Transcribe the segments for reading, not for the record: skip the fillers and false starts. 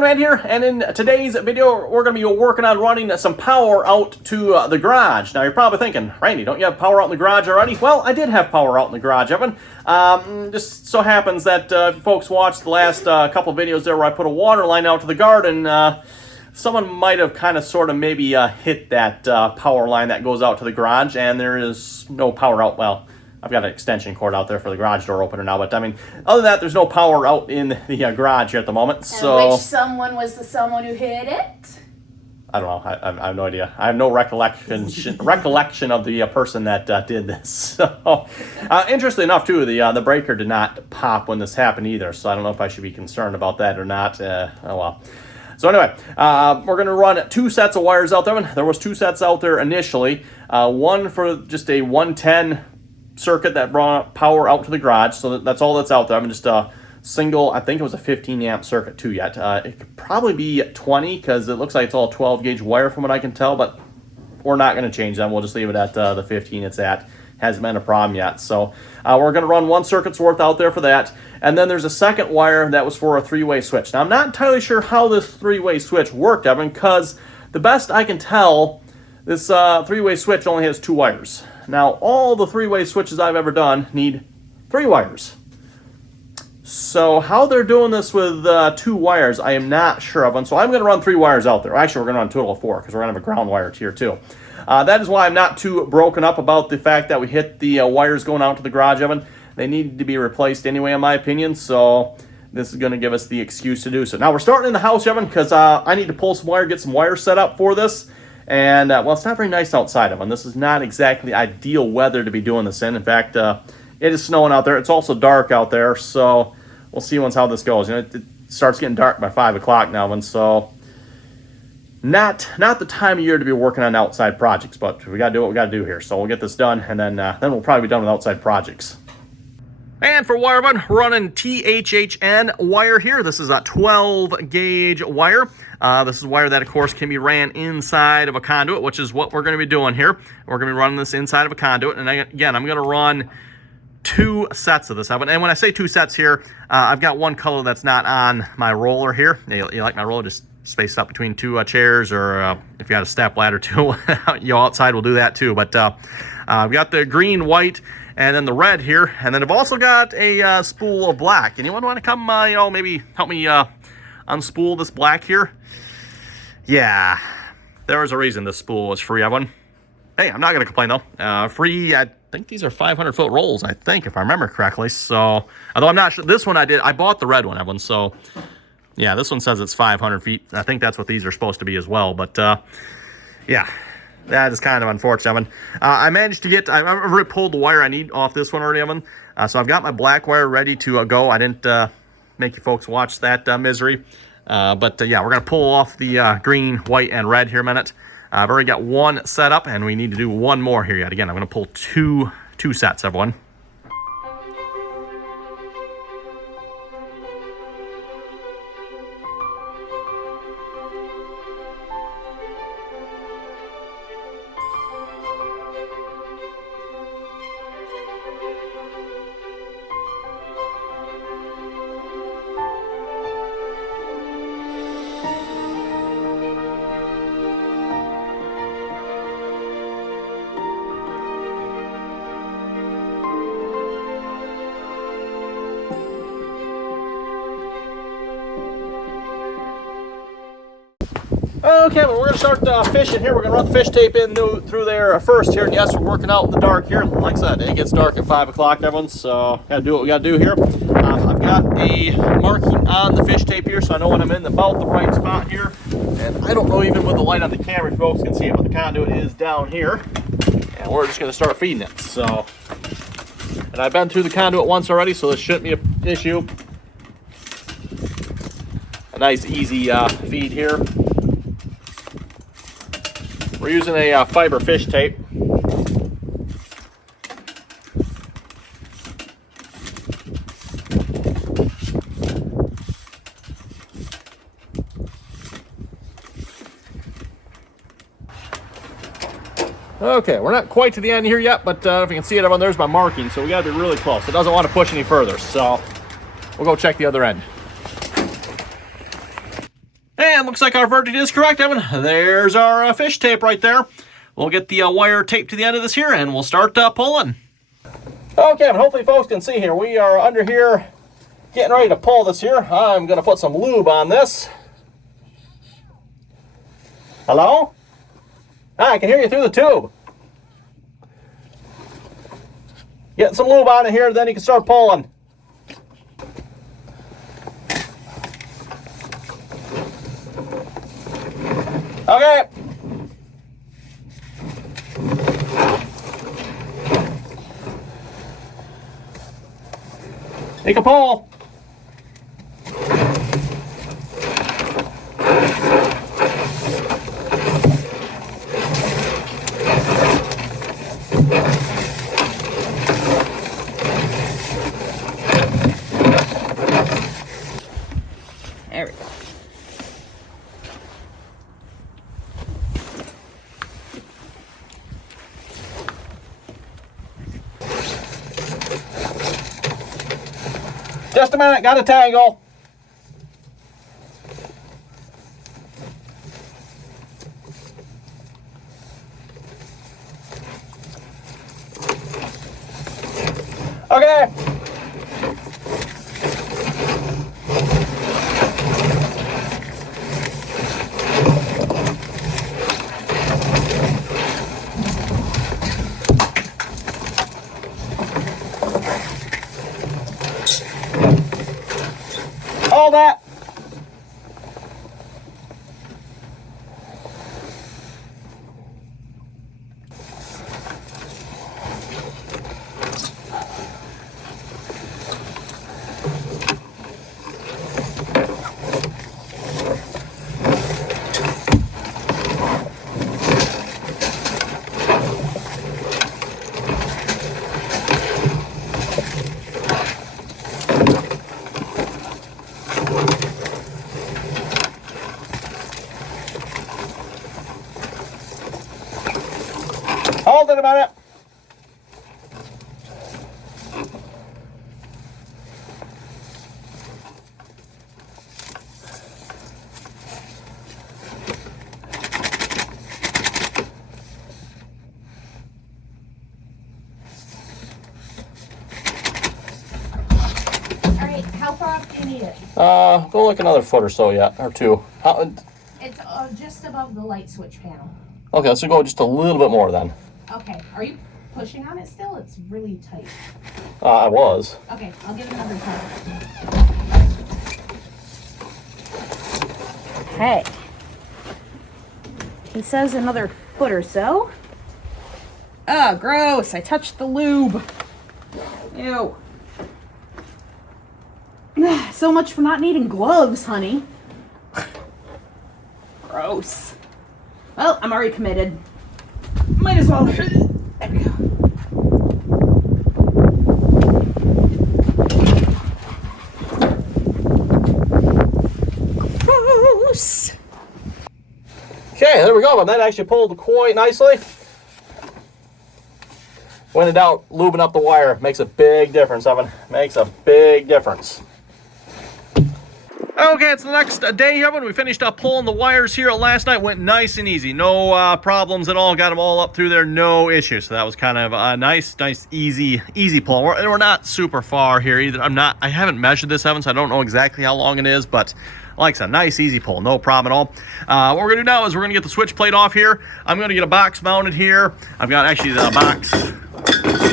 Man here, and in today's video, we're going to be working on running some power out to the garage. Now, you're probably thinking, Randy, don't you have power out in the garage already? Well, I did have power out in the garage, Evan. Just so happens that if folks watched the last couple videos there where I put a water line out to the garden, someone might have kind of sort of maybe hit that power line that goes out to the garage, and there is no power out. Well, I've got an extension cord out there for the garage door opener now, but I mean, other than that, there's no power out in the garage here at the moment. And which someone was the someone who hit it? I don't know. I have no idea. I have no recollection of the person that did this. So, interestingly enough, too, the breaker did not pop when this happened either. So I don't know if I should be concerned about that or not. Oh well. So anyway, we're going to run two sets of wires out there. There was two sets out there initially. One for just a 110 circuit that brought power out to the garage, so that's all that's out there. I'm just a single, I think it was a 15 amp circuit too yet. It could probably be 20 because it looks like it's all 12 gauge wire from what I can tell, but we're not going to change them. We'll just leave it at the 15 it's at. Hasn't been a problem yet. So we're going to run one circuit's worth out there for that. And then there's a second wire that was for a three-way switch. Now I'm not entirely sure how this three-way switch worked, Evan, because the best I can tell, this three-way switch only has two wires. Now, all the three-way switches I've ever done need three wires. So how they're doing this with two wires, I am not sure of. And so I'm going to run three wires out there. Actually, we're going to run a total of four because we're going to have a ground wire here too. That is why I'm not too broken up about the fact that we hit the wires going out to the garage oven. They need to be replaced anyway, in my opinion. So this is going to give us the excuse to do so. Now, we're starting in the house oven because I need to pull some wire, get some wire set up for this. And, well, it's not very nice outside of them. This is not exactly ideal weather to be doing this in. In fact, it is snowing out there. It's also dark out there, so we'll see once how this goes. You know, it starts getting dark by 5 o'clock now, and so not the time of year to be working on outside projects, but we got to do what we got to do here. So we'll get this done, and then we'll probably be done with outside projects. And for wire run, we're running THHN wire here. This is a 12 gauge wire. This is wire that, of course, can be ran inside of a conduit, which is what we're going to be doing here. We're going to be running this inside of a conduit. And again, I'm going to run two sets of this. And when I say two sets here, I've got one color that's not on my roller here. You like my roller? Just space it up between two chairs, or if you got a step ladder too, outside will do that too. But I've got the green, white, and then the red here, and then I've also got a spool of black. Anyone want to come, maybe help me unspool this black here? Yeah, there was a reason this spool was free, Evan. Hey, I'm not going to complain, though. Free, I think these are 500-foot rolls, I think, if I remember correctly. So, although I'm not sure. This one I bought the red one, Evan, so, yeah, this one says it's 500 feet. I think that's what these are supposed to be as well, but, yeah. That is kind of unfortunate, Evan. I managed to get, I've already pulled the wire I need off this one already, Evan. So I've got my black wire ready to go. I didn't make you folks watch that misery. But yeah, we're going to pull off the green, white, and red here in a minute. I've already got one set up, and we need to do one more here yet. Again, I'm going to pull two sets, everyone. Okay, well, we're going to start fishing here. We're going to run the fish tape in through there first here. And yes, we're working out in the dark here. Like I said, it gets dark at 5 o'clock, everyone, so got to do what we got to do here. I've got a marking on the fish tape here, so I know when I'm in about the right spot here. And I don't know even with the light on the camera if folks can see it, but the conduit is down here. And we're just going to start feeding it. So, and I've been through the conduit once already, so this shouldn't be an issue. A nice, easy feed here. We're using a fiber fish tape. Okay, we're not quite to the end here yet, but if you can see it, everyone, there's my marking, so we got to be really close. It doesn't want to push any further, so we'll go check the other end. And looks like our verdict is correct, Evan. There's our fish tape right there. We'll get the wire taped to the end of this here, and we'll start pulling. Okay, and hopefully folks can see here. We are under here getting ready to pull this here. I'm going to put some lube on this. Hello? Ah, I can hear you through the tube. Getting some lube on it here, then you can start pulling. Okay. You can pull. There we go. Just a minute, got a tangle. Okay. All that. Hold it a minute. All right, how far up do you need it? Go like another foot or so yet, or two. It's just above the light switch panel. Okay, let's go just a little bit more then. Okay, are you pushing on it still? It's really tight. I was. Okay, I'll give it another try. Okay. He says another foot or so. Oh, gross. I touched the lube. Ew. So much for not needing gloves, honey. Gross. Well, I'm already committed. Might as well. There we go. Gross. Okay, there we go. And that actually pulled quite nicely. When in doubt, lubing up the wire makes a big difference, Evan. Makes a big difference. Okay, it's the next day here when we finished up pulling the wires here last night. Went nice and easy. No problems at all. Got them all up through there. No issues. So that was kind of a nice, easy pull. We're not super far here either. I haven't measured this, Evan, so I don't know exactly how long it is, but like I said, nice, easy pull. No problem at all. What we're going to do now is we're going to get the switch plate off here. I'm going to get a box mounted here. I've got actually the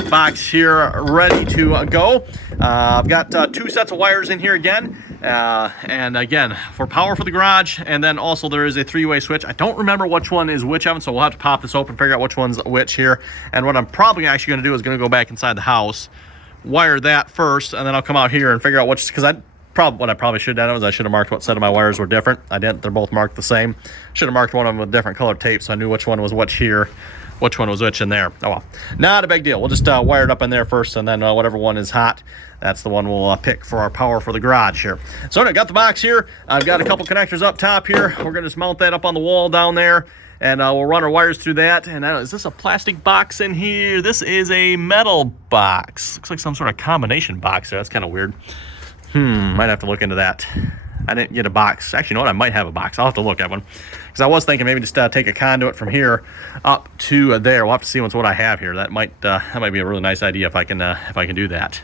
box here ready to go. I've got 2 sets of wires in here again. And again, for power for the garage, and then also there is a 3-way switch. I don't remember which one is which of them, so we'll have to pop this open, figure out which one's which here. And what I'm probably actually going to do is going to go back inside the house, wire that first, and then I'll come out here and figure out which, because what I probably should have done was I should have marked what set of my wires were different. I didn't. They're both marked the same. Should have marked one of them with different colored tape so I knew which one was which here, which one was which in there. Oh well, not a big deal. We'll just wire it up in there first, and then whatever one is hot, that's the one we'll pick for our power for the garage here. So I got the box here. I've got a couple connectors up top here. We're going to just mount that up on the wall down there, and we'll run our wires through that. And is this a plastic box in here? This is a metal box. Looks like some sort of combination box there. That's kind of weird. Might have to look into that. I didn't get a box. Actually, you know what? I might have a box. I'll have to look at one. Because I was thinking maybe just take a conduit from here up to there. We'll have to see what I have here. That might be a really nice idea if I can do that.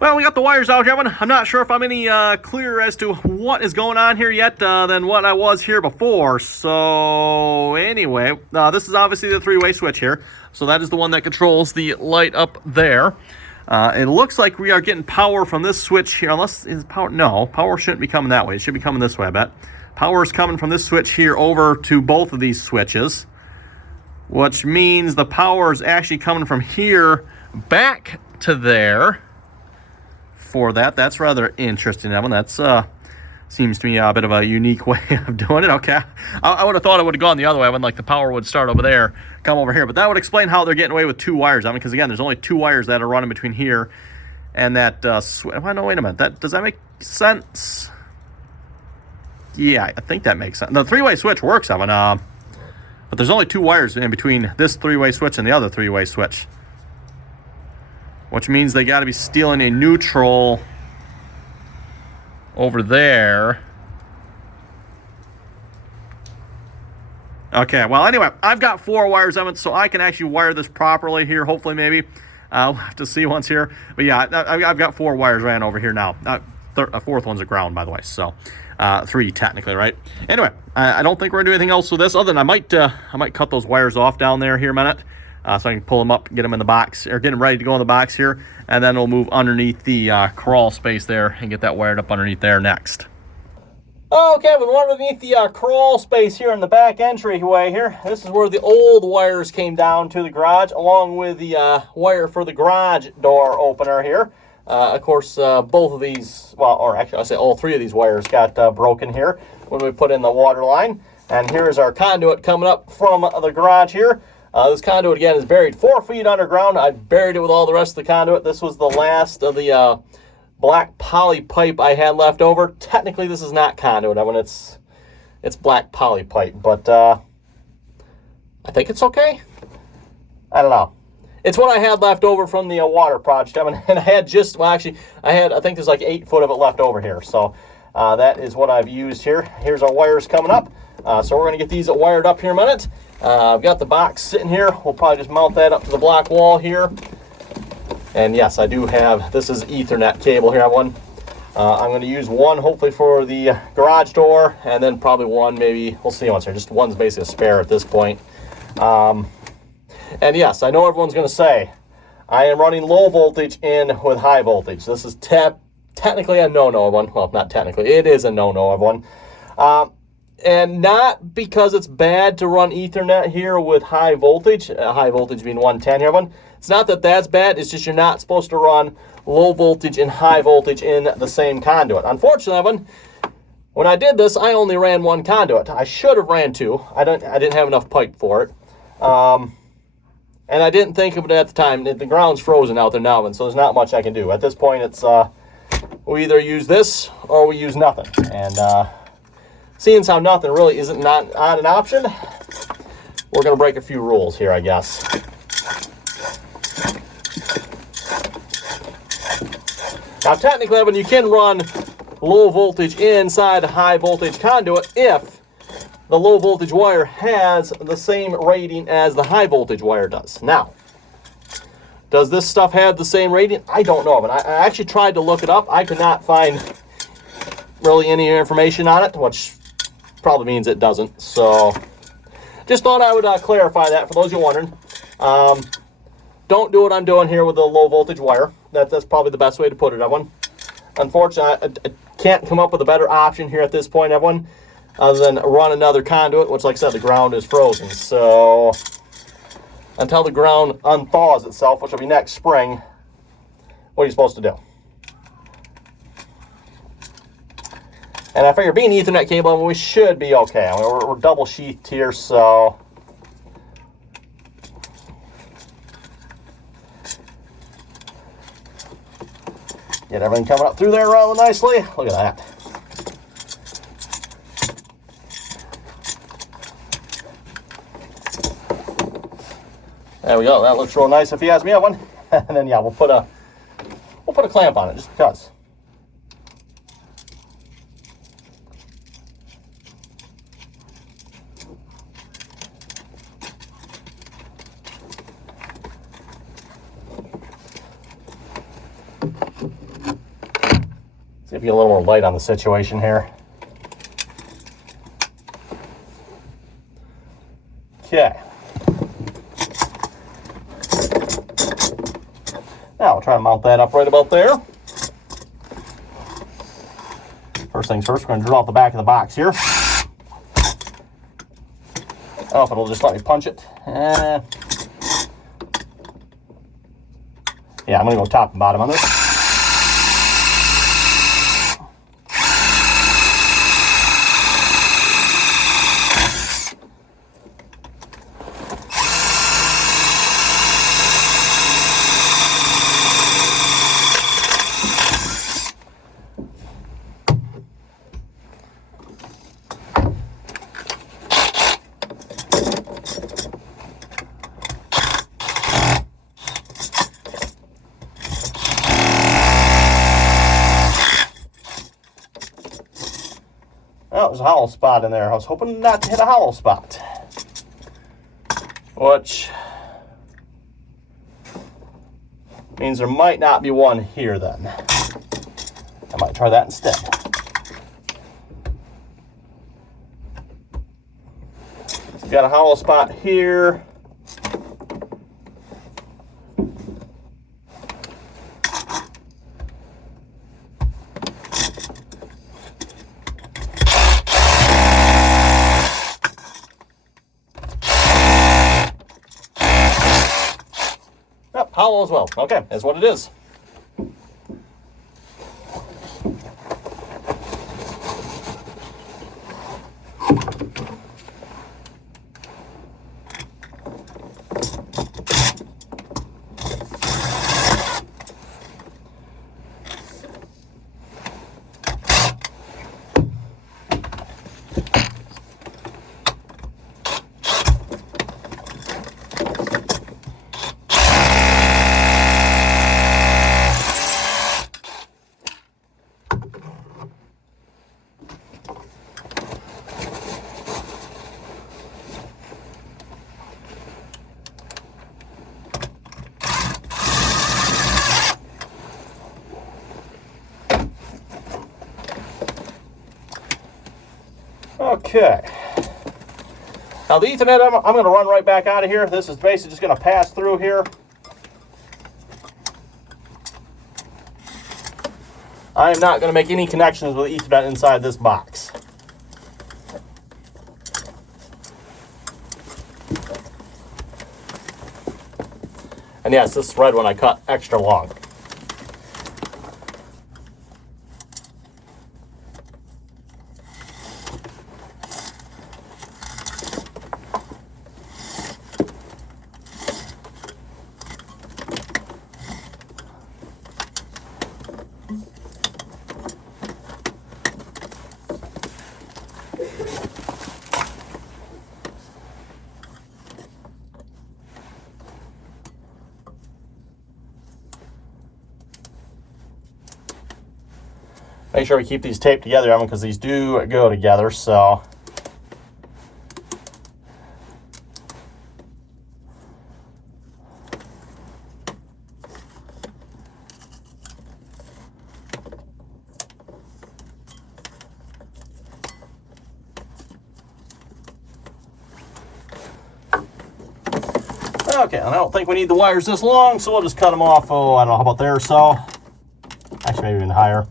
Well, we got the wires out, gentlemen. I'm not sure if I'm any clearer as to what is going on here yet than what I was here before. So anyway, this is obviously the three-way switch here. So that is the one that controls the light up there. It looks like we are getting power from this switch here. Unless is power? No, power shouldn't be coming that way. It should be coming this way, I bet. Power is coming from this switch here over to both of these switches, which means the power is actually coming from here back to there. For that, that's rather interesting, Evan. That's seems to me a bit of a unique way of doing it. Okay, I would have thought it would have gone the other way when like the power would start over there, come over here. But that would explain how they're getting away with two wires, Evan. Because again, there's only two wires that are running between here and that switch. No, wait a minute. Does that make sense? Yeah, I think that makes sense. The three-way switch works, Evan. But there's only two wires in between this three-way switch and the other three-way switch, which means they got to be stealing a neutral over there. Okay, well, anyway, I've got 4 wires, Evan, so I can actually wire this properly here, hopefully, maybe. We'll have to see once here. But yeah, I've got 4 wires ran over here now. A fourth one's a ground, by the way, so 3 technically, right? Anyway, I don't think we're going to do anything else with this, other than I might cut those wires off down there here a minute. So I can pull them up, get them in the box, or get them ready to go in the box here, and then we'll move underneath the crawl space there and get that wired up underneath there next. Okay, we're underneath the crawl space here in the back entryway here. This is where the old wires came down to the garage, along with the wire for the garage door opener here. Of course, both of these, well, or actually I'll say all 3 of these wires got broken here when we put in the water line. And here's our conduit coming up from the garage here. This conduit, again, is buried 4 feet underground. I buried it with all the rest of the conduit. This was the last of the black poly pipe I had left over. Technically, this is not conduit. I mean, it's black poly pipe, but I think it's okay. I don't know. It's what I had left over from the water project. I mean, and I had just, well, actually, I think there's like 8 foot of it left over here. So that is what I've used here. Here's our wires coming up. So we're going to get these wired up here in a minute. I've got the box sitting here. We'll probably just mount that up to the block wall here. And yes, I do have, this is Ethernet cable here. I have one. I'm going to use one hopefully for the garage door, and then probably one maybe, we'll see what's here. Just one's basically a spare at this point. And yes, I know everyone's going to say, I am running low voltage in with high voltage. This is technically a no-no of one. Well, not technically, it is a no-no of one. And not because it's bad to run Ethernet here with high voltage being 110 here, one. It's not that that's bad, it's just you're not supposed to run low voltage and high voltage in the same conduit. Unfortunately, Evan, when I did this, I only ran 1 conduit. I should have ran 2. I didn't have enough pipe for it. And I didn't think of it at the time. The ground's frozen out there now, and so there's not much I can do. At this point, it's we either use this or we use nothing. And seeing as how nothing really isn't not an option, we're going to break a few rules here, I guess. Now, technically, Evan, you can run low voltage inside a high voltage conduit if the low voltage wire has the same rating as the high voltage wire does. Now, does this stuff have the same rating? I don't know, but I actually tried to look it up. I could not find really any information on it, which probably means it doesn't. So just thought I would clarify that for those who are wondering. Don't do what I'm doing here with the low voltage wire. That's probably the best way to put it, everyone. Unfortunately, I can't come up with a better option here at this point, everyone, other than run another conduit, which, like I said, the ground is frozen. So until the ground unthaws itself, which will be next spring, what are you supposed to do? And I figure being Ethernet cable, we should be okay. I mean, we're double sheathed here, so get everything coming up through there rather nicely. Look at that. There we go. That looks real nice if you ask me, one. And then yeah, we'll put a clamp on it just because. See if you get a little more light on the situation here. Okay. Now we'll try to mount that up right about there. First things first, we're going to drill out the back of the box here. I don't know if it'll just let me punch it. Yeah, I'm going to go top and bottom on this. Oh, there's a hollow spot in there. I was hoping not to hit a hollow spot. Which means there might not be one here then. I might try that instead. So got a hollow spot here. Yep, hollow as well. Okay, that's what it is. Okay. Now the Ethernet, I'm going to run right back out of here. This is basically just going to pass through here. I am not going to make any connections with Ethernet inside this box. And yes, this red one I cut extra long. Make sure we keep these taped together, because these do go together, so. Okay, and I don't think we need the wires this long, so we'll just cut them off, oh, I don't know, how about there or so? Actually, maybe even higher.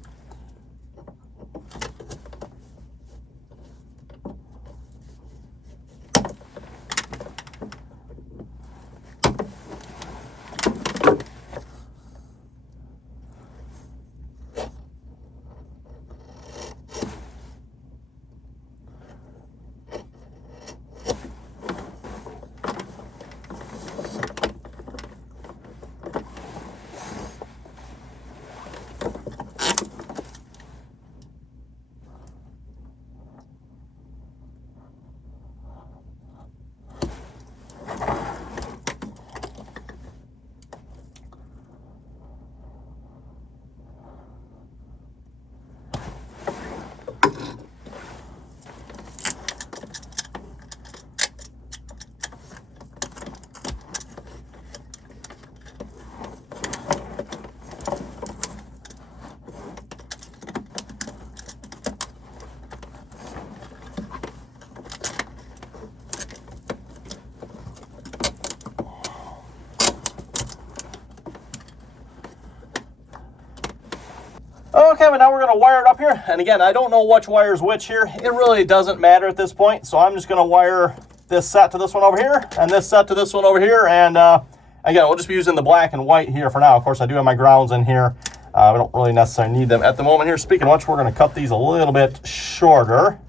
Okay, but now we're going to wire it up here. And again, I don't know which wire is which here. It really doesn't matter at this point. So I'm just going to wire this set to this one over here and this set to this one over here. And again, we'll just be using the black and white here for now. Of course, I do have my grounds in here. We don't really necessarily need them at the moment here. Speaking of which, we're going to cut these a little bit shorter.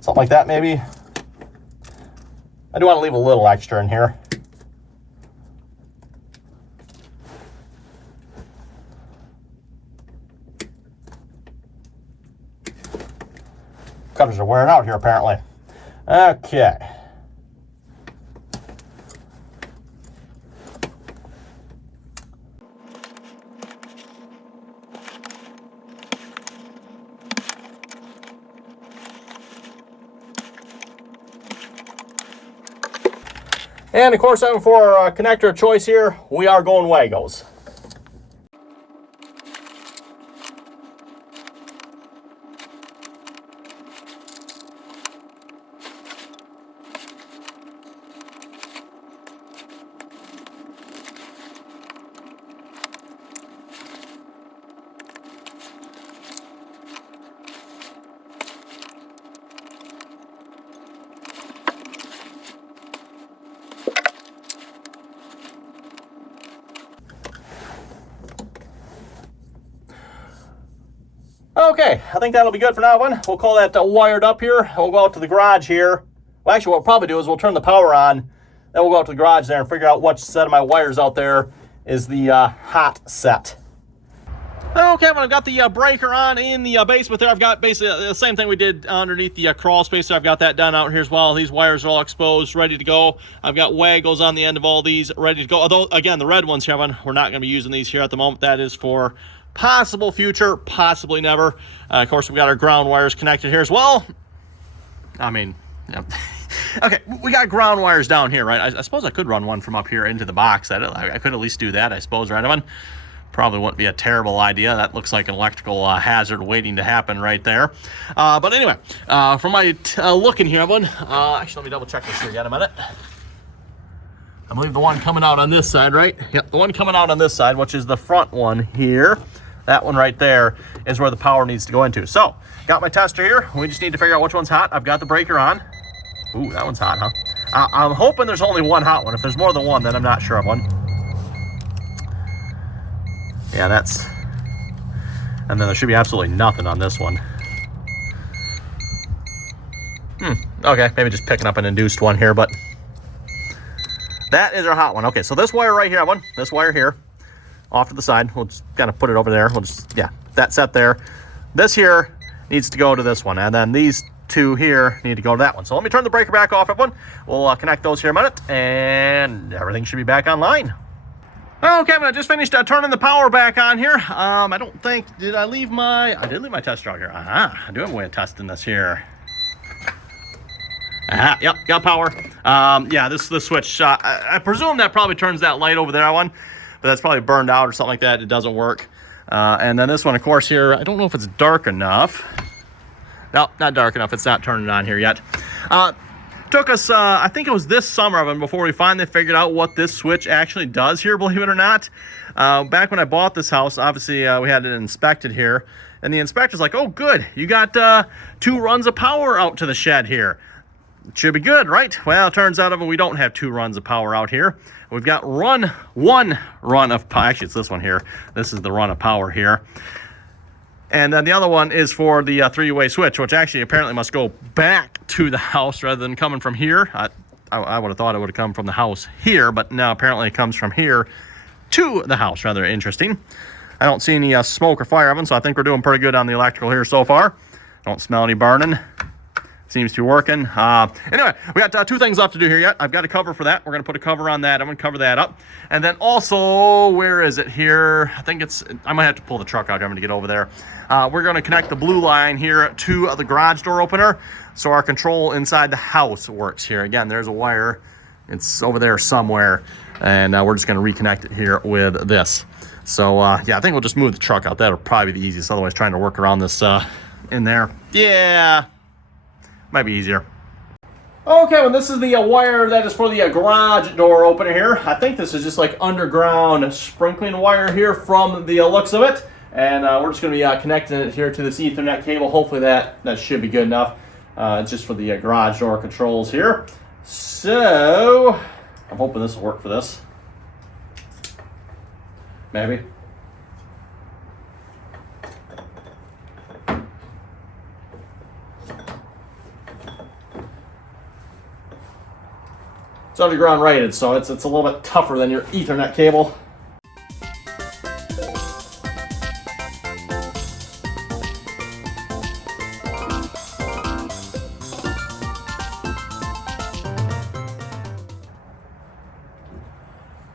Something like that, maybe. I do want to leave a little extra in here. Cutters are wearing out here, apparently. Okay. And of course, for our connector choice here, we are going Wagos. Okay, I think that'll be good for now, one. We'll call that wired up here. We'll go out to the garage here. Well, actually, what we'll probably do is we'll turn the power on. Then we'll go out to the garage there and figure out which set of my wires out there is the hot set. Okay, when I've got the breaker on in the basement there, I've got basically the same thing we did underneath the crawl space. So I've got that done out here as well. These wires are all exposed, ready to go. I've got Wagos on the end of all these ready to go. Although, again, the red ones here, we're not going to be using these here at the moment. That is for possible future, possibly never. Of course, we've got our ground wires connected here as well. I mean, yeah. Okay, we got ground wires down here, right? I suppose I could run one from up here into the box. I could at least do that, I suppose, right, Evan? Probably wouldn't be a terrible idea. That looks like an electrical hazard waiting to happen right there. But anyway, from my look in here, Evan, actually, let me double check this here again a minute. I believe the one coming out on this side, right? Yep, the one coming out on this side, which is the front one here. That one right there is where the power needs to go into. So, got my tester here. We just need to figure out which one's hot. I've got the breaker on. Ooh, that one's hot, huh? I'm hoping there's only one hot one. If there's more than one, then I'm not sure of one. Yeah, that's... And then there should be absolutely nothing on this one. Okay, maybe just picking up an induced one here, but... That is our hot one. Okay, so this wire right here, this wire here, off to the side. We'll just kind of put it over there. We'll just, yeah, that set there. This here needs to go to this one, and then these two here need to go to that one. So let me turn the breaker back off, everyone. We'll connect those here in a minute, and everything should be back online. Okay, I just finished turning the power back on here. I don't think, did I leave my, I did leave my tester out here. I do have a way of testing this here. Yep, got power. Yeah, this is the switch. I presume that probably turns that light over there, but that's probably burned out or something like that. It doesn't work. And then this one, of course, here, I don't know if it's dark enough. No, not dark enough. It's not turning on here yet. Took us, I think it was this summer, Evan, before we finally figured out what this switch actually does here, believe it or not. Back when I bought this house, obviously we had it inspected here, and the inspector's like, oh, good, you got 2 runs of power out to the shed here. It should be good, right? Well, it turns out we don't have 2 runs of power out here. We've got one run of power. Actually, it's this one here. This is the run of power here. And then the other one is for the 3-way switch, which actually apparently must go back to the house rather than coming from here. I would have thought it would have come from the house here, but now apparently it comes from here to the house. Rather interesting. I don't see any smoke or fire oven, so I think we're doing pretty good on the electrical here so far. Don't smell any burning. Seems to be working. Anyway, we got 2 things left to do here yet. I've got a cover for that. We're going to put a cover on that. I'm going to cover that up. And then also, where is it here? I think I might have to pull the truck out. I'm going to get over there. We're going to connect the blue line here to the garage door opener so our control inside the house works here. Again, there's a wire. It's over there somewhere. And we're just going to reconnect it here with this. So, yeah, I think we'll just move the truck out. That'll probably be the easiest. Otherwise, trying to work around this in there. Yeah. Might be easier. Okay, well, this is the wire that is for the garage door opener here. I think this is just like underground sprinkling wire here from the looks of it. And we're just going to be connecting it here to this Ethernet cable. Hopefully that should be good enough. It's just for the garage door controls here. So, I'm hoping this will work for this. Maybe. It's underground rated, so it's a little bit tougher than your Ethernet cable.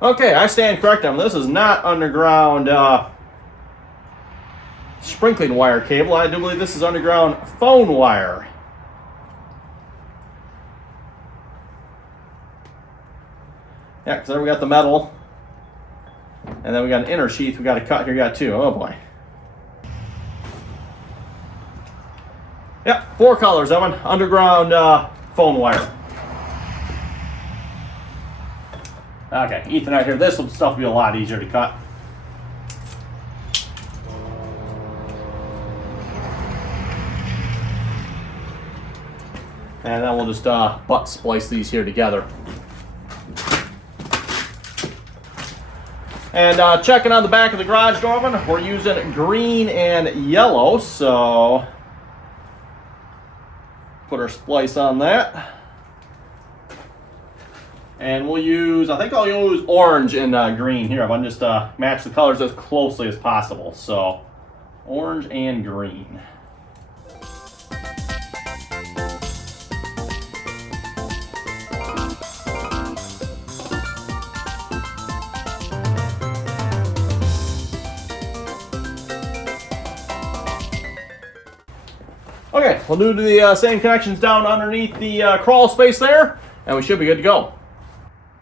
Okay, I stand corrected. This is not underground sprinkling wire cable. I do believe this is underground phone wire. Yeah, because there we got the metal. And then we got an inner sheath we got to cut here. We got 2. Oh boy. Yep, 4 colors, Evan. Underground phone wire. Okay, Ethernet here. This stuff will be a lot easier to cut. And then we'll just butt splice these here together. And checking on the back of the garage door open, we're using green and yellow, so put our splice on that. And we'll use, I think I'll use orange and green here. I'm just match the colors as closely as possible. So orange and green. Okay, we'll do the same connections down underneath the crawl space there, and we should be good to go.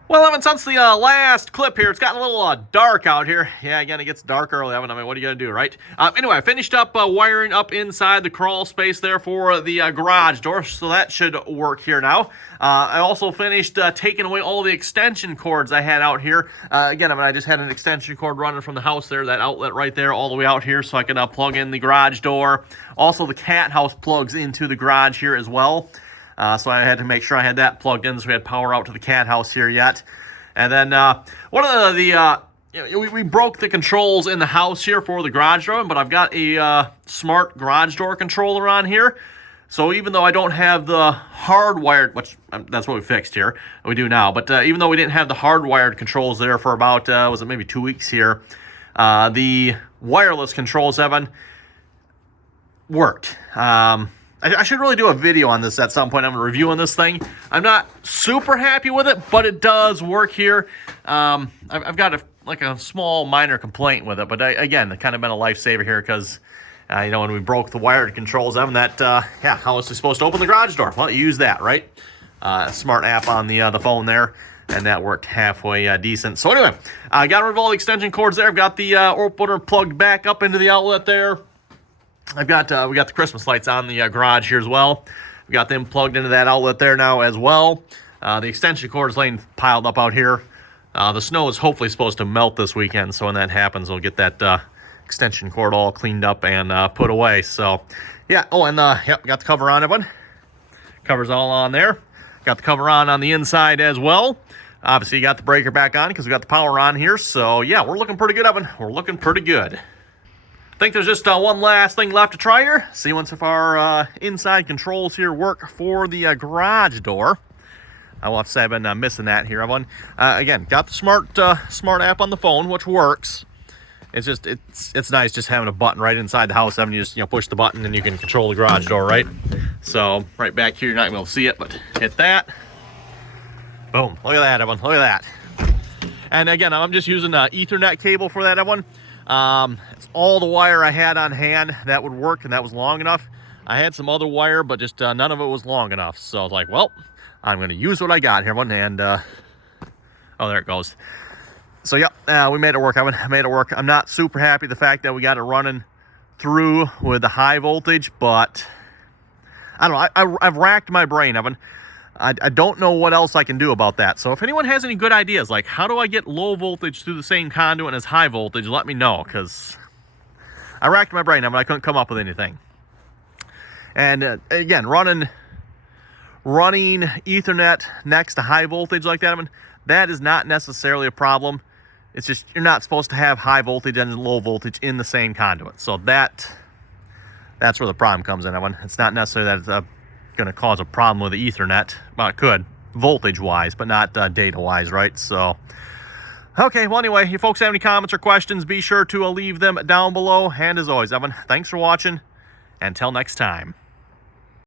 Well, Evan, since the last clip here, it's gotten a little dark out here. Yeah, again, it gets dark early, Evan. I mean, what are you going to do, right? Anyway, I finished up wiring up inside the crawl space there for the garage door, so that should work here now. I also finished taking away all the extension cords I had out here. Again, I mean, I just had an extension cord running from the house there, that outlet right there, all the way out here, so I can plug in the garage door. Also, the cat house plugs into the garage here as well. So I had to make sure I had that plugged in so we had power out to the cat house here yet. And then one of we broke the controls in the house here for the garage door, but I've got a smart garage door controller on here. So even though I don't have the hardwired, which that's what we fixed here, we do now, but even though we didn't have the hardwired controls there for about, was it maybe 2 weeks here, the wireless controls, Evan, worked. I should really do a video on this at some point. I'm reviewing this thing. I'm not super happy with it, but it does work here. I've got a small minor complaint with it, but again, it's kind of been a lifesaver here because, when we broke the wired controls, Evan, how was it supposed to open the garage door? Well, you use that, right? Smart app on the phone there, and that worked halfway decent. So anyway, I got rid of all the extension cords there. I've got the opener plugged back up into the outlet there. We got the Christmas lights on the garage here as well. We got them plugged into that outlet there now as well. The extension cord is laying piled up out here. The snow is hopefully supposed to melt this weekend, so when that happens, we'll get that extension cord all cleaned up and put away. So, yeah. Oh, and yep, got the cover on, everyone. Cover's all on there. Got the cover on the inside as well. Obviously, you got the breaker back on because we got the power on here. So, yeah, we're looking pretty good, Evan. We're looking pretty good. I think there's just one last thing left to try here. See once if our inside controls here work for the garage door. I will have to say I've been missing that here, Evan. Again, got the smart app on the phone, which works. It's just it's nice just having a button right inside the house. Evan, you just push the button and you can control the garage door, right? So right back here, you're not gonna be able to see it, but hit that. Boom! Look at that, Evan. Look at that. And again, I'm just using an Ethernet cable for that, Evan. It's all the wire I had on hand that would work, and that was long enough. I had some other wire, but just none of it was long enough. So I was like, well, I'm going to use what I got here, Evan. And oh, there it goes. So yeah, we made it work, Evan. Made it work. I'm not super happy the fact that we got it running through with the high voltage, but I don't know. I've racked my brain, Evan. I don't know what else I can do about that. So if anyone has any good ideas, like how do I get low voltage through the same conduit as high voltage, let me know, because I racked my brain, but I couldn't come up with anything. And again, running Ethernet next to high voltage like that, that is not necessarily a problem. It's just you're not supposed to have high voltage and low voltage in the same conduit. So that's where the problem comes in, Evan. It's not necessarily that it's going to cause a problem with the Ethernet. Well, it could, voltage-wise, but not data-wise, right? So, okay, well, anyway, if you folks have any comments or questions, be sure to leave them down below. And as always, Evan, thanks for watching. Until next time.